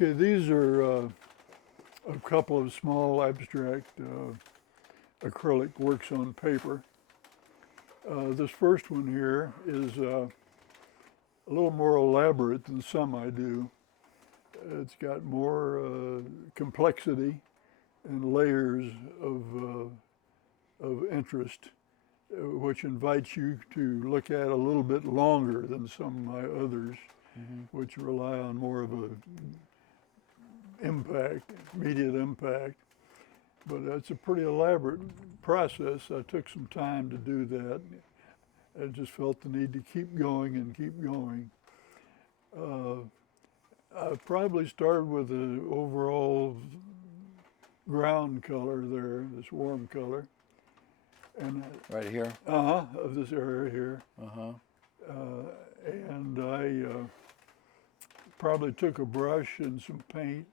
Okay, these are a couple of small abstract acrylic works on paper. This first one here is a little more elaborate than some I do. It's got more complexity and layers of interest, which invites you to look at a little bit longer than some of my others, which rely on more of a impact, immediate impact. But it's a pretty elaborate process. I took some time to do that. I just felt the need to keep going and keep going. Uh, I probably started with the overall ground color there, this warm color, and Right here? of this area here. Uh-huh. And I probably took a brush and some paint.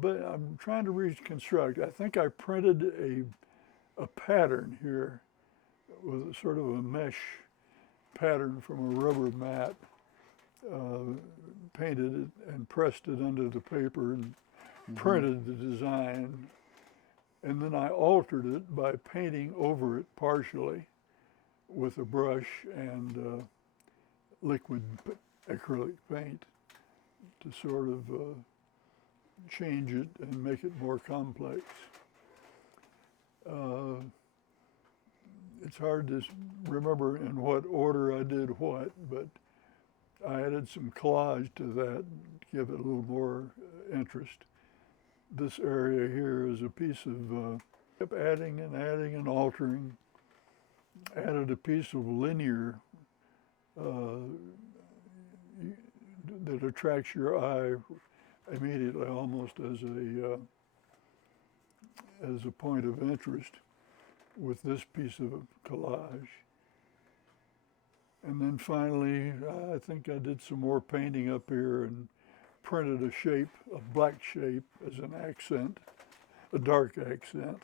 But I'm trying to reconstruct. I think I printed a pattern here with a sort of a mesh pattern from a rubber mat, uh, painted it and pressed it under the paper and printed the design. And then I altered it by painting over it partially with a brush and liquid acrylic paint to sort of change it and make it more complex. Uh, it's hard to remember in what order I did what, but I added some collage to that to give it a little more interest. This area here is a piece of, kept adding and altering. Added a piece of linear uh, that attracts your eye immediately, almost as a point of interest with this piece of collage. And then finally, I think I did some more painting up here and printed a shape, a black shape, as an accent, a dark accent.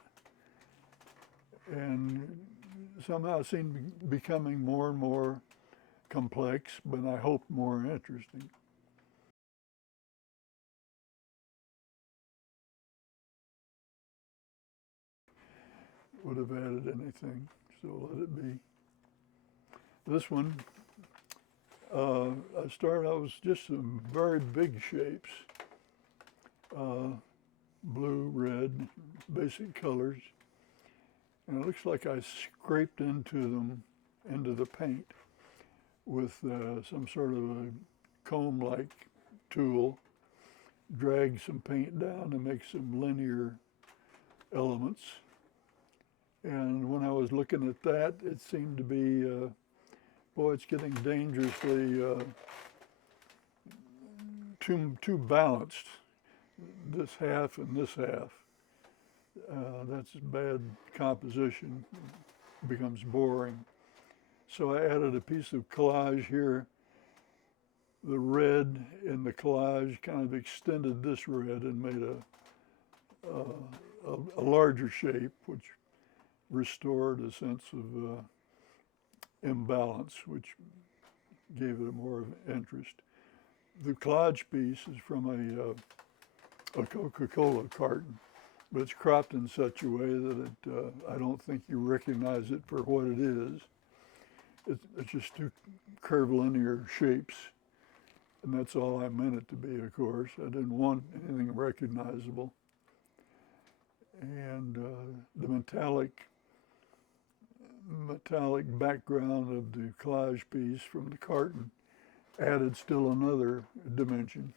And somehow it seemed becoming more and more complex, but I hope more interesting. Would have added anything, so let it be. This one, I started out with just some very big shapes, uh, blue, red, basic colors. And it looks like I scraped into them, into the paint with some sort of a comb-like tool, dragged some paint down to make some linear elements. And when I was looking at that, it seemed to be, boy, it's getting dangerously too balanced, this half and this half. That's bad composition, becomes boring. So I added a piece of collage here. The red in the collage kind of extended this red and made a larger shape, which restored a sense of imbalance, which gave it more of interest. The collage piece is from a Coca-Cola carton, but it's cropped in such a way that I don't think you recognize it for what it is. It's just two curvilinear shapes, and that's all I meant it to be, of course. I didn't want anything recognizable. And the metallic background of the collage piece from the carton added still another dimension.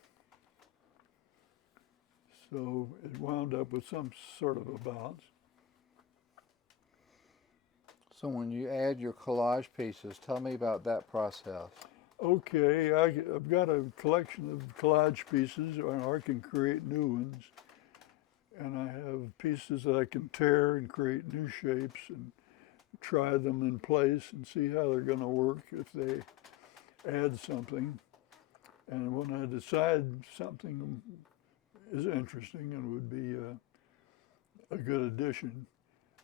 So it wound up with some sort of a balance. So when you add your collage pieces, tell me about that process. Okay, I've got a collection of collage pieces, or I can create new ones. And I have pieces that I can tear and create new shapes and try them in place and see how they're going to work if they add something. And when I decide something is interesting and would be a good addition,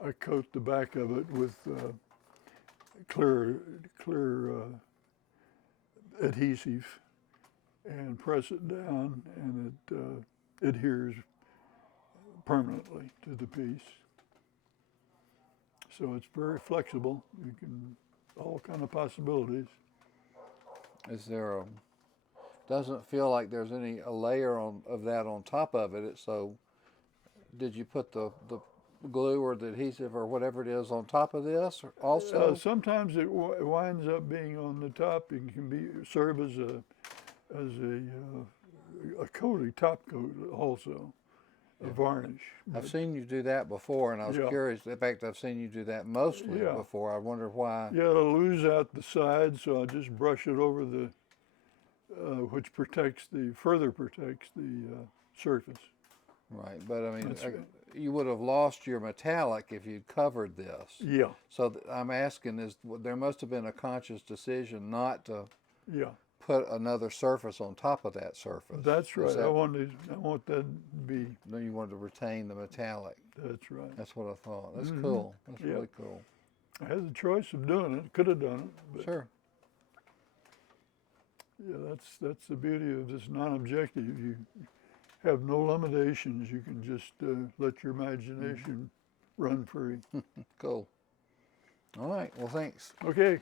I coat the back of it with clear adhesive and press it down, and it adheres permanently to the piece. So it's very flexible. You can, all kind of possibilities. Is there a, doesn't feel like there's a layer of that on top of it. So did you put the glue or the adhesive or whatever it is on top of this also? Sometimes it winds up being on the top and can serve as a coating, top coat also, a varnish. I've seen you do that before, and I was Yeah. curious. In fact, I've seen you do that mostly Yeah. before. I wonder why. Yeah, it'll lose out the sides, so I just brush it over the, which further protects the surface. Right, but I mean, That's right. you would have lost your metallic if you'd covered this. Yeah, So I'm asking, there must have been a conscious decision not to yeah, put another surface on top of that surface. that's Is right. that- I want that to be. No, you wanted to retain the metallic. That's right. That's what I thought. That's Mhm. cool. That's Yeah. really cool. I had the choice of doing it. Could have done it, but Sure. yeah, that's the beauty of this non-objective. You have no limitations. You can just let your imagination run free. Cool. All right. Well, thanks. Okay.